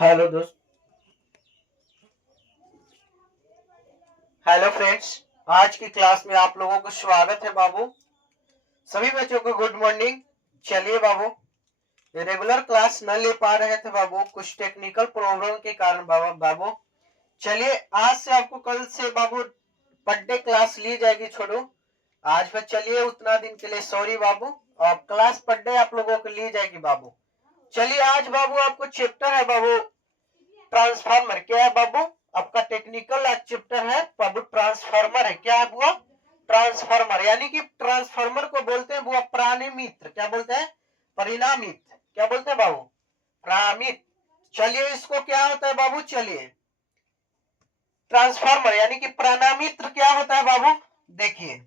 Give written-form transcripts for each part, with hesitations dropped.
Hello दोस्त। Hello friends. आज की क्लास में आप लोगों को स्वागत है बाबू। सभी बच्चों को गुड मॉर्निंग। चलिए बाबू, रेगुलर क्लास न ले पा रहे थे बाबू, कुछ टेक्निकल प्रॉब्लम के कारण बाबू। चलिए आज से आपको कल से बाबू पर डे क्लास ली जाएगी। छोड़ो आज बस, चलिए उतना दिन के लिए सॉरी बाबू। अब क्लास पर डे आप लोगों को ली जाएगी बाबू। चलिए आज बाबू आपको चैप्टर है बाबू ट्रांसफार्मर। क्या है बाबू? आपका टेक्निकल चैप्टर है बाबू, ट्रांसफार्मर है। क्या है बुआ? ट्रांसफार्मर। यानी कि ट्रांसफार्मर को बोलते हैं बुआ प्राणिमित्र। क्या बोलते हैं? परिणामित। क्या बोलते हैं बाबू? प्राणित। चलिए इसको क्या होता है बाबू, चलिए ट्रांसफार्मर यानी कि प्राणिमित्र क्या होता है बाबू, देखिए।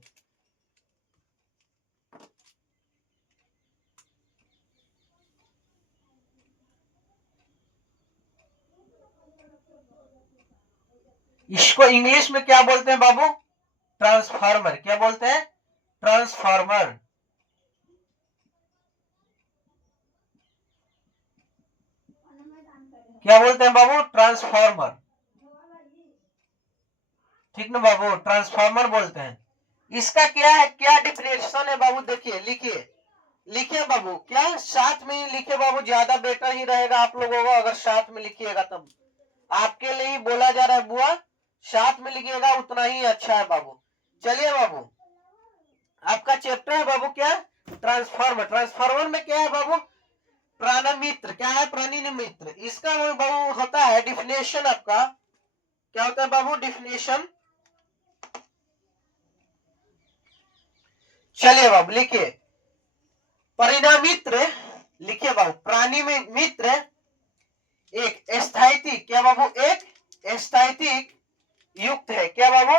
इसको इंग्लिश में क्या बोलते हैं बाबू? ट्रांसफार्मर। क्या बोलते हैं? ट्रांसफार्मर। क्या बोलते हैं बाबू? ट्रांसफार्मर। ठीक ना बाबू, ट्रांसफार्मर बोलते हैं। इसका क्या है, क्या डिफिनेशन है बाबू, देखिए लिखिए। लिखिए बाबू, क्या साथ में ही लिखे बाबू, ज्यादा बेटर ही रहेगा आप लोगों को अगर साथ में लिखिएगा। तब आपके लिए ही बोला जा रहा है बुआ, साथ में लिखिएगा उतना ही अच्छा है बाबू। चलिए बाबू, आपका चैप्टर है बाबू क्या? ट्रांसफार्मर। ट्रांसफार्मर में क्या है बाबू? प्राणमित्र। क्या है? प्राणिमित्र। इसका बाबू होता है डिफिनेशन आपका। क्या होता है बाबू? डिफिनेशन। चलिए बाबू लिखिए, परिणामित्र। लिखिए बाबू, प्राणी में मित्र एक स्थैतिक। क्या बाबू? एक स्थैतिक युक्त है। क्या बाबू?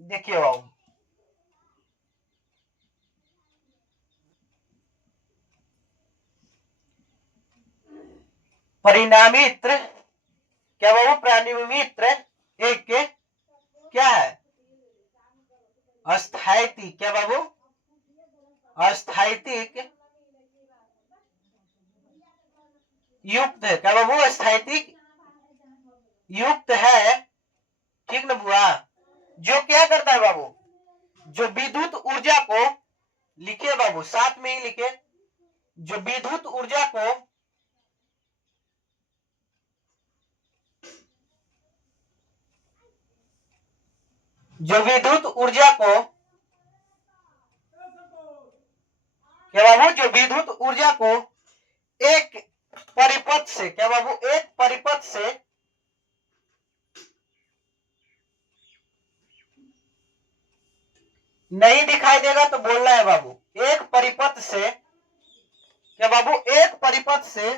देखिए बाबू, परिणामित्र। क्या बाबू? प्राणी में मित्र एक के क्या है? अस्थैतिक। क्या बाबू? अस्थैतिक युक्त है। क्या बाबू? अस्थैतिक युक्त है। ठीक ना बुआ? जो क्या करता है बाबू, जो विद्युत ऊर्जा को, लिखिए बाबू साथ में ही लिखे, जो विद्युत ऊर्जा को जो विद्युत ऊर्जा को क्या बाबू, जो विद्युत ऊर्जा को एक परिपथ से, क्या बाबू? एक परिपथ से नहीं दिखाई देगा तो बोलना है बाबू, एक परिपथ से। क्या बाबू? एक परिपथ से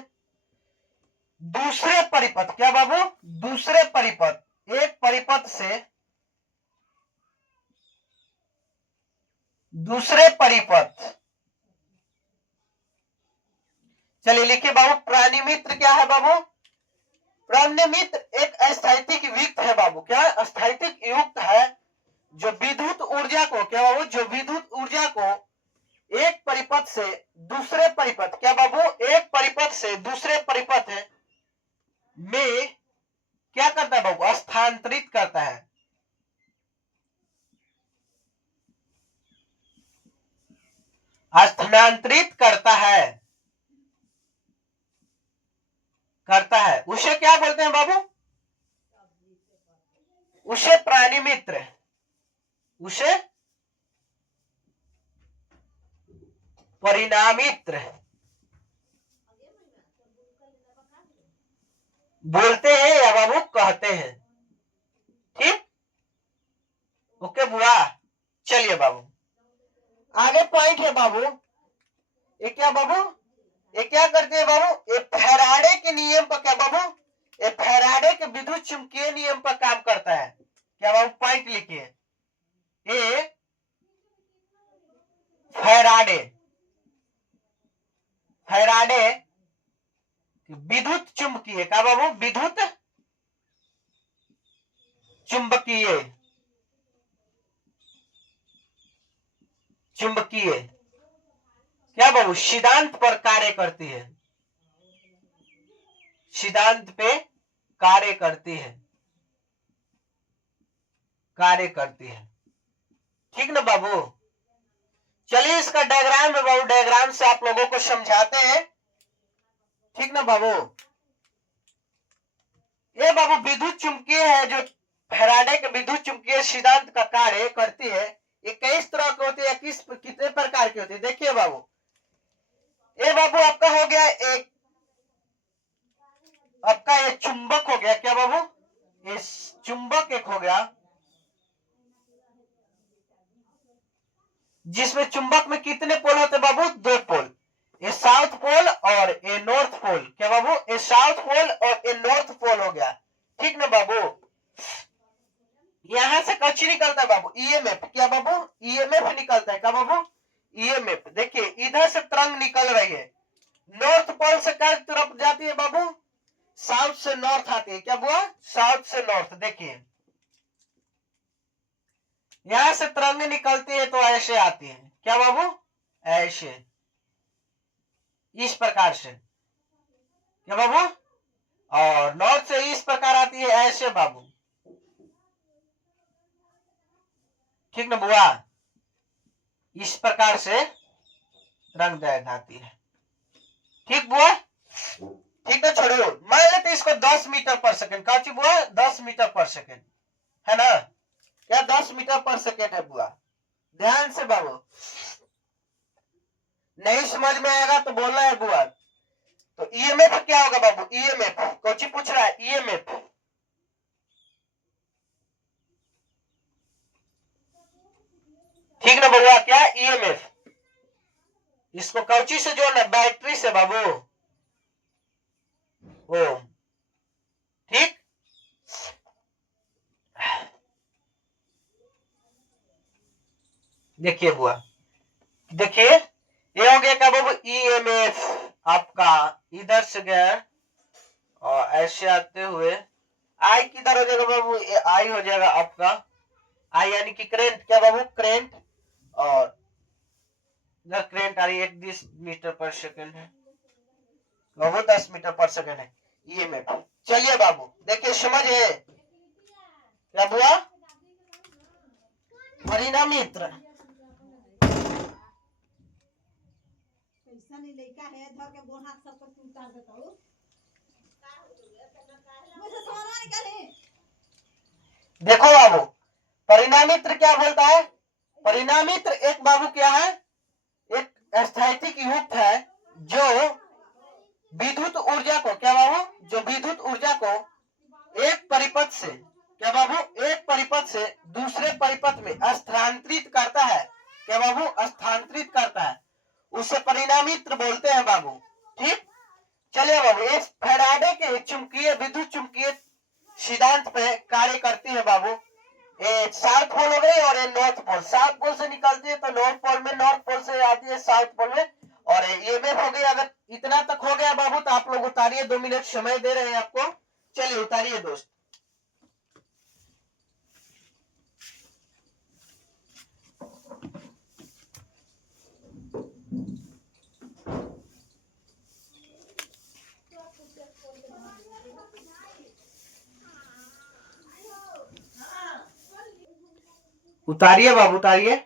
दूसरे परिपथ। क्या बाबू? दूसरे परिपथ। एक परिपथ से दूसरे परिपथ। चलिए लिखिए बाबू, प्राणिमित्र क्या है बाबू? प्राणिमित्र एक स्थैतिक युक्त है बाबू। क्या स्थैतिक युक्त है? जो विद्युत ऊर्जा को, क्या बाबू? जो विद्युत ऊर्जा को एक परिपथ से दूसरे परिपथ, क्या बाबू? एक परिपथ से दूसरे परिपथ में क्या करता है बाबू? स्थानांतरित करता है। स्थानांतरित करता है। उसे क्या बोलते हैं बाबू? उसे प्राणिमित्र, उसे परिणामित्र बोलते हैं या बाबू कहते हैं। ठीक, ओके बुआ। चलिए बाबू, आगे पॉइंट है बाबू। ये क्या बाबू? ये क्या करते हैं बाबू? ये फैराडे के नियम पर, क्या बाबू? ये फैराडे के विद्युत चुंबकीय नियम पर काम करता है। क्या बाबू? पॉइंट लिखिए, ये फैराडे फैराडे विद्युत चुंबकीय। क्या बाबू? विद्युत चुंबकीय चुंबकीय क्या बाबू? सिद्धांत पर कार्य करती है। सिद्धांत पे कार्य करती है, ठीक ना बाबू। चलिए इसका डायग्राम है बाबू, डायग्राम से आप लोगों को समझाते हैं, ठीक ना बाबू। ये बाबू विद्युत चुंबकीय है, जो फैराडे के विद्युत चुंबकीय सिद्धांत का कार्य करती है। ये कई तरह की होती है, कितने प्रकार की होती है, देखिए बाबू। ये बाबू आपका हो गया एक, आपका ये चुंबक हो गया, क्या बाबू, ये चुंबक एक हो गया, जिसमें चुंबक में कितने पोल होते बाबू, 2 पोल, ये साउथ पोल और ये नॉर्थ पोल, क्या बाबू, ये साउथ पोल और ये नॉर्थ पोल हो गया, ठीक ना बाबू। यहां से कच्ची निकलता है बाबू ईएमएफ, क्या बाबू, ईएमएफ निकलता है, क्या बाबू, ईएमएफ। देखिए इधर से तरंग निकल रही है, नॉर्थ पोल से किस तरफ जाती है बाबू, साउथ से नॉर्थ आती है, क्या बुआ, साउथ से नॉर्थ। देखिए यहां से तरंग निकलती है तो ऐसे आती है, क्या बाबू, ऐसे, इस प्रकार से, क्या बाबू, और नॉर्थ से इस प्रकार आती है, ऐसे बाबू, ठीक ना बुआ, इस प्रकार से तरंग दैर्घ्य आती है, ठीक बुआ, ठीक है। छोड़ो, मान लेते इसको 10 मीटर पर सेकंड, काची बुआ, 10 मीटर पर सेकंड है ना, क्या 10 मीटर पर सेकंड है बुआ, ध्यान से बाबू, नहीं समझ में आएगा तो बोलना है बुआ। तो ईएमएफ क्या होगा बाबू, ईएमएफ कोची पूछ रहा है, ईएमएफ, ठीक ना बउआ, क्या ईएमएफ, इसको कौची से जोड़ना, बैटरी से बाबू, ओम, ठीक। देखिए बुआ, देखिए ये हो गया क्या बाबू, ईएमएफ आपका इधर से गया और ऐसे आते हुए आई किधर हो जाएगा बाबू, ये आई हो जाएगा आपका, आई यानी कि करेंट, क्या बाबू, करेंट, और इधर करेंट आ रही है 10 मीटर पर सेकंड है बाबू, 10 मीटर पर सेकंड है ईएमएफ। चलिए बाबू देखिए, समझे क्या बुआ, परिणामित्र, देखो बाबू परिणामित्र क्या बोलता है, परिणामित्र एक बाबू क्या है, एक स्थैतिक युक्त है, जो विद्युत ऊर्जा को, क्या बाबू, जो विद्युत ऊर्जा को एक परिपथ से, क्या बाबू, एक परिपथ से दूसरे परिपथ में स्थानांतरित करता है, क्या बाबू, स्थानांतरित करता है, उसे परिणामित्र बोलते हैं बाबू, ठीक। चलिए बाबू, एक फैराडे के चुंबकीय विद्युत चुंबकीय सिद्धांत पे कार्य करती है बाबू। एक साउथ पोल हो गई और ये नॉर्थ पोल, साउथ पोल से निकलती है तो नॉर्थ पोल में, नॉर्थ पोल से आती है साउथ पोल में, और ईएमएफ हो गई। अगर इतना तक हो गया बाबू तो आप लोग उतारिए, 2 मिनट समय दे रहे हैं आपको, चलिए उतारिए दोस्त। उतारिए बाबू, उतारिए।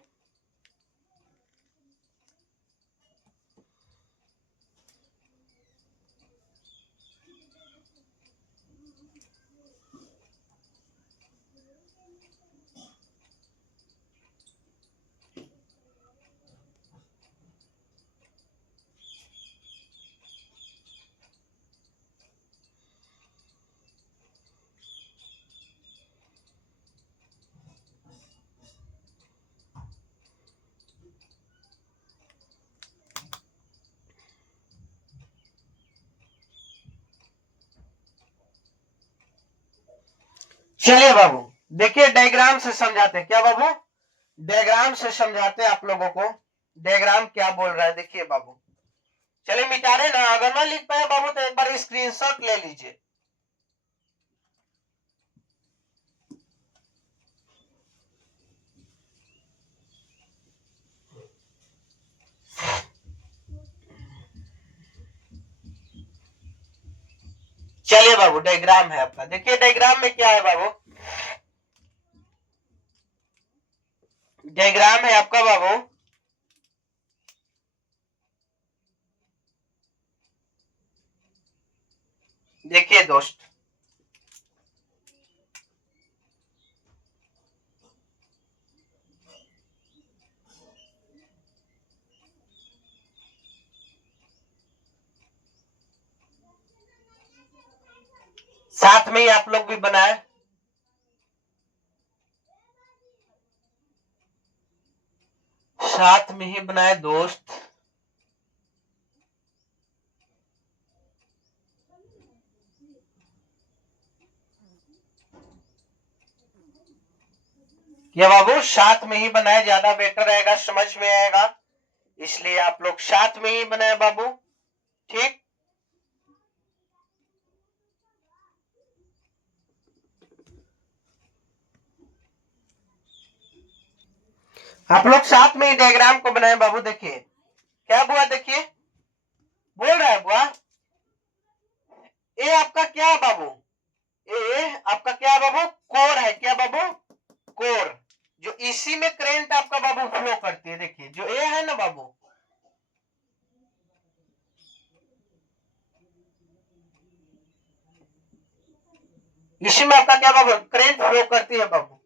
चलिए बाबू देखिए, डायग्राम से समझाते हैं, क्या बाबू, डायग्राम से समझाते हैं आप लोगों को, डायग्राम क्या बोल रहा है, देखिए बाबू। चलिए मिटा रहे ना, अगर ना लिख पाए बाबू तो एक बार स्क्रीनशॉट ले लीजिए। चलिए बाबू, डायग्राम है आपका, देखिए डायग्राम में क्या है बाबू। डायग्राम है आपका बाबू, देखिए दोस्त, साथ में ही आप लोग भी बनाए, साथ में ही बनाए दोस्त। ये बाबू साथ में ही बनाए, ज्यादा बेटर रहेगा, समझ में आएगा, इसलिए आप लोग साथ में ही बनाए बाबू। ठीक, आप लोग साथ में ही डायग्राम को बनाए बाबू। देखिए क्या बुआ, देखिए बोल रहा है बुआ, ए आपका क्या है बाबू, ए आपका क्या है बाबू, कोर है, क्या बाबू, कोर, जो इसी में करंट आपका बाबू फ्लो करती है। देखिए जो ए है ना बाबू, इसी में आपका क्या बाबू, करंट फ्लो करती है बाबू।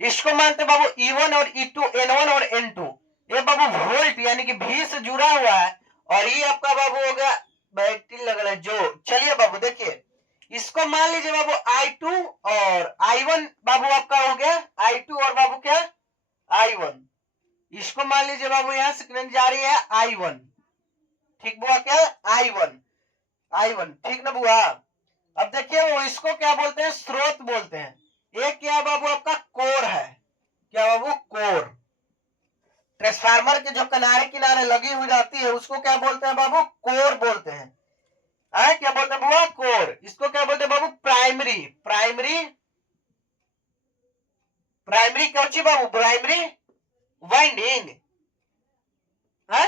इसको मानते बाबू E1 और E2, N1 और N2, ये बाबू वोल्ट यानी कि V से जुड़ा हुआ है, और ये आपका बाबू हो गया बैटरी लग रहा है जो। चलिए बाबू देखिए, इसको मान लीजिए बाबू I2 और I1 बाबू आपका हो गया, I2 और बाबू क्या, I1। इसको मान लीजिए बाबू यहां से करंट जा रही है I1, ठीक बुआ, क्या I1, I1, ठीक ना बुआ। अब देखिए वो इसको क्या बोलते हैं, स्रोत बोलते हैं। ये क्या बाबू आपका कोर है, क्या बाबू, कोर। ट्रांसफार्मर के जो किनारे किनारे लगी हुई रहती है उसको क्या बोलते हैं बाबू, कोर बोलते हैं। क्या बोलते हैं बुआ, कोर। इसको क्या बोलते हैं बाबू, प्राइमरी, प्राइमरी, प्राइमरी क्या होती है बाबू, प्राइमरी वाइंडिंग है,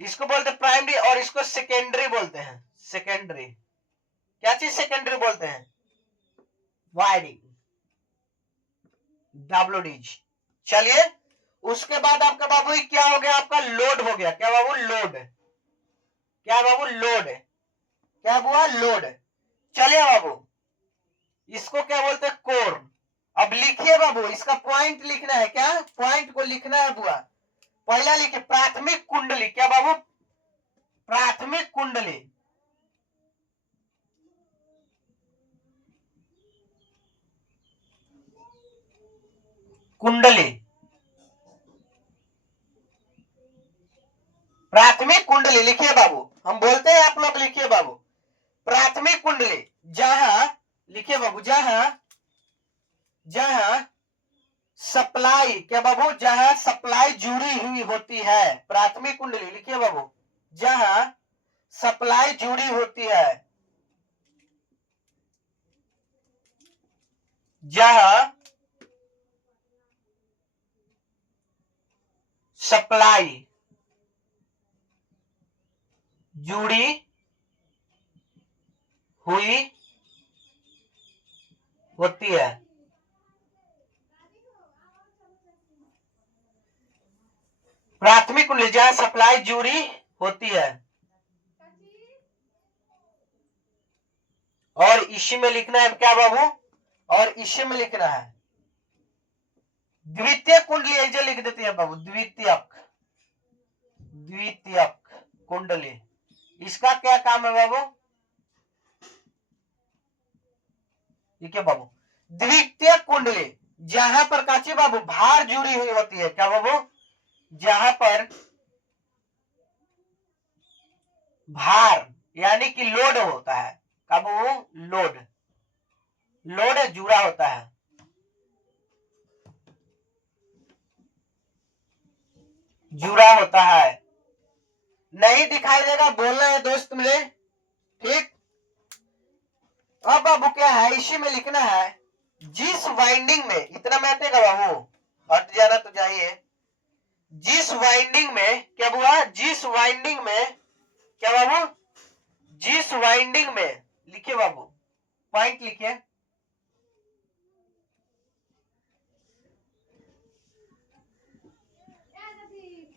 इसको बोलते हैं प्राइमरी। और इसको सेकेंडरी बोलते हैं, सेकेंडरी, क्या चीज सेकेंडरी बोलते हैं, वाइंडिंग, डब्ल्यूडीज। चलिए उसके बाद आपका बाबू क्या हो गया, आपका लोड हो गया, क्या बाबू, लोड, क्या बाबू, लोड, क्या बुआ, लोड। चलिए बाबू इसको क्या बोलते हैं, कोर। अब लिखिए बाबू, इसका पॉइंट लिखना है, क्या पॉइंट को लिखना है बुआ। पहला लिखिए प्राथमिक कुंडली, क्या बाबू, प्राथमिक कुंडली, कुंडली, प्राथमिक कुंडली लिखिए बाबू, हम बोलते हैं आप लोग लिखिए बाबू, प्राथमिक कुंडली जहां, लिखिए बाबू, जहां, जहां सप्लाई, क्या बाबू, जहां सप्लाई जुड़ी हुई होती है, प्राथमिक कुंडली लिखिए बाबू, जहां सप्लाई जुड़ी होती है, जहां सप्लाई जुड़ी हुई होती है, प्राथमिक कुंडली जहां सप्लाई जुड़ी होती है। और इसी में लिखना है क्या बाबू, और इसी में लिखना है द्वितीय कुंडली, ऐसे लिख देते हैं बाबू, द्वितीयक, द्वितीयक कुंडली, इसका क्या काम है बाबू, ठीक है बाबू, द्वितीय कुंडली जहां पर काची बाबू भार जुड़ी हुई होती है, क्या बाबू, जहां पर भार यानी कि लोड होता है, क्या बाबू, लोड, लोड जुड़ा होता है, जुड़ा होता है। नहीं दिखाई देगा, बोलना है दोस्त मुझे, ठीक। अब बाबू क्या है, इसी में लिखना है जिस वाइंडिंग में, इतना बैठेगा बाबू, हट जाना तो चाहिए, जिस वाइंडिंग में, क्या हुआ, जिस वाइंडिंग में, क्या बाबू, जिस वाइंडिंग में, लिखिए बाबू, पॉइंट लिखिए।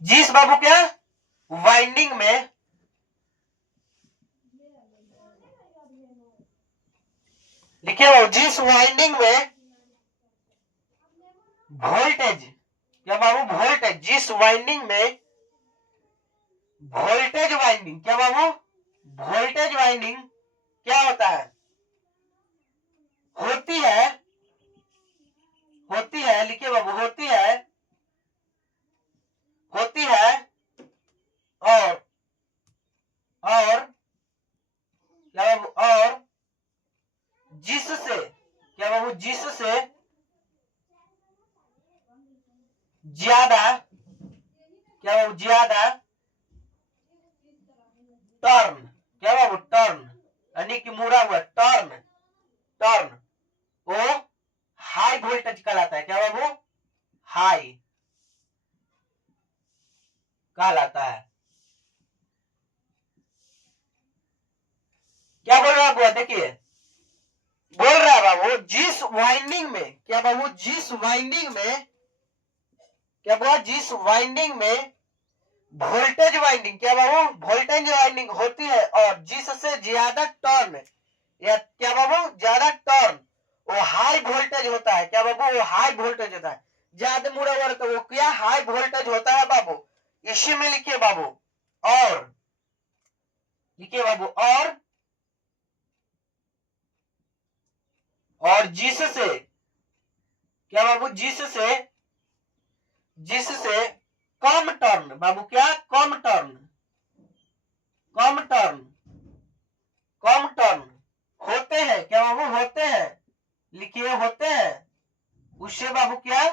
जिस बाबू क्या वाइंडिंग में लिखिए बाबू, जिस वाइंडिंग में वोल्टेज, क्या बाबू वोल्टेज, जिस वाइंडिंग में वोल्टेज वाइंडिंग, क्या बाबू वोल्टेज वाइंडिंग क्या होता है, होती है, होती है, लिखिए बाबू, होती है, होती है और क्या बाबू, और जिससे, क्या बाबू जिससे ज्यादा, क्या बाबू ज्यादा टर्न, क्या बाबू टर्न, यानी कि मुड़ा हुआ टर्न, टर्न वो हाई वोल्टेज कहलाता है, क्या बाबू हाई कहलाता है। क्या बोल रहा है बाबू, देखिए बोल रहा है बाबू, जिस वाइंडिंग में, क्या बाबू जिस वाइंडिंग में, क्या बाबू जिस वाइंडिंग में वोल्टेज वाइंडिंग, क्या बाबू वोल्टेज वाइंडिंग होती है और जिससे ज्यादा टर्न, या क्या बाबू ज्यादा टर्न वो हाई वोल्टेज होता है, क्या बाबू वो हाई वोल्टेज होता है, ज्यादा मुड़ा हुआ तो वो क्या हाई वोल्टेज होता है बाबू। इसी में लिखिए बाबू, और लिखिए बाबू, और जिससे, क्या बाबू जिससे, जिससे कम टर्न, बाबू क्या कम टर्न, कम टर्न, कम टर्न होते हैं, क्या बाबू होते हैं, लिखिए होते हैं, उससे बाबू क्या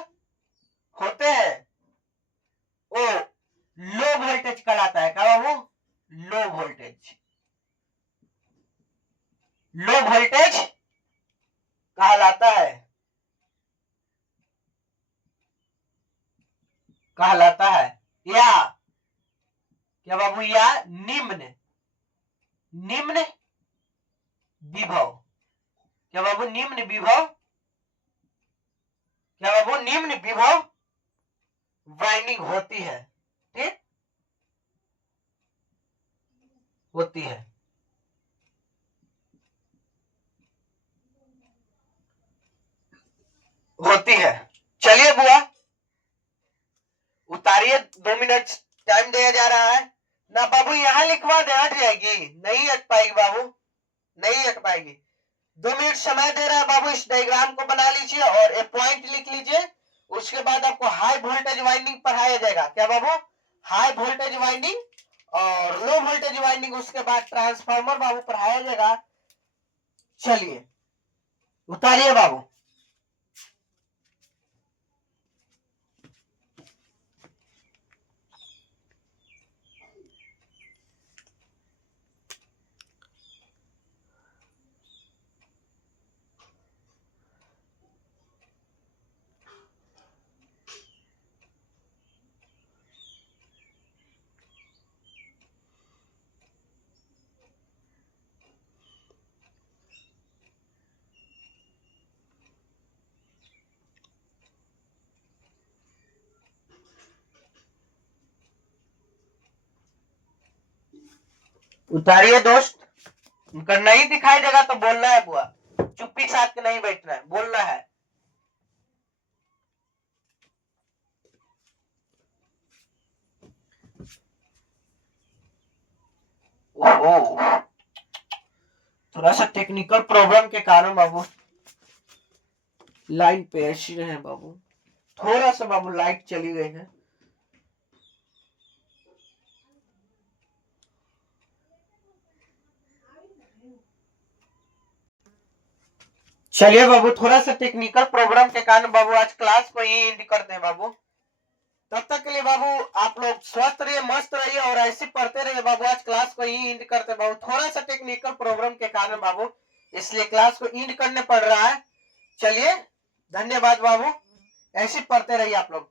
होते हैं, वो लो वोल्टेज कहलाता है, क्या बाबू लो वोल्टेज, लो वोल्टेज कहलाता है, कहलाता है, या क्या बाबू या निम्न, निम्न विभव, क्या बाबू निम्न विभव, क्या बाबू निम्न विभव वाइंडिंग होती है, ठीक होती है, होती है। चलिए बुआ उतारिए, 2 मिनट टाइम दिया जा रहा है ना बाबू, यहाँ लिखवा दे, हट जाएगी, नहीं हट पाएगी बाबू, नहीं हट पाएगी। 2 मिनट समय दे रहा है बाबू, इस डायग्राम को बना लीजिए और एक पॉइंट लिख लीजिए। उसके बाद आपको हाई वोल्टेज वाइंडिंग पढ़ाया जाएगा, क्या बाबू हाई वोल्टेज वाइंडिंग और लो वोल्टेज वाइंडिंग, उसके बाद ट्रांसफार्मर बाबू पढ़ाया जाएगा। चलिए उतारिए बाबू। उतारिए दोस्त, उनका नहीं दिखाई देगा तो बोलना है बुआ, चुप्पी साथ के नहीं बैठना है, बोलना है। ओह, थोड़ा सा टेक्निकल प्रॉब्लम के कारण बाबू लाइन पे ऐसी रहे बाबू, थोड़ा सा बाबू लाइट चली गई है। चलिए बाबू, थोड़ा सा टेक्निकल प्रॉब्लम के कारण बाबू आज क्लास को ही एंड करते हैं बाबू। तब तक के लिए बाबू आप लोग स्वस्थ रहिए, मस्त रहिए और ऐसे पढ़ते रहिए बाबू। आज क्लास को ही एंड करते हैं बाबू, थोड़ा सा टेक्निकल प्रॉब्लम के कारण बाबू, इसलिए क्लास को एंड करने पड़ रहा है। चलिए धन्यवाद बाबू, ऐसे पढ़ते रहिए आप लोग।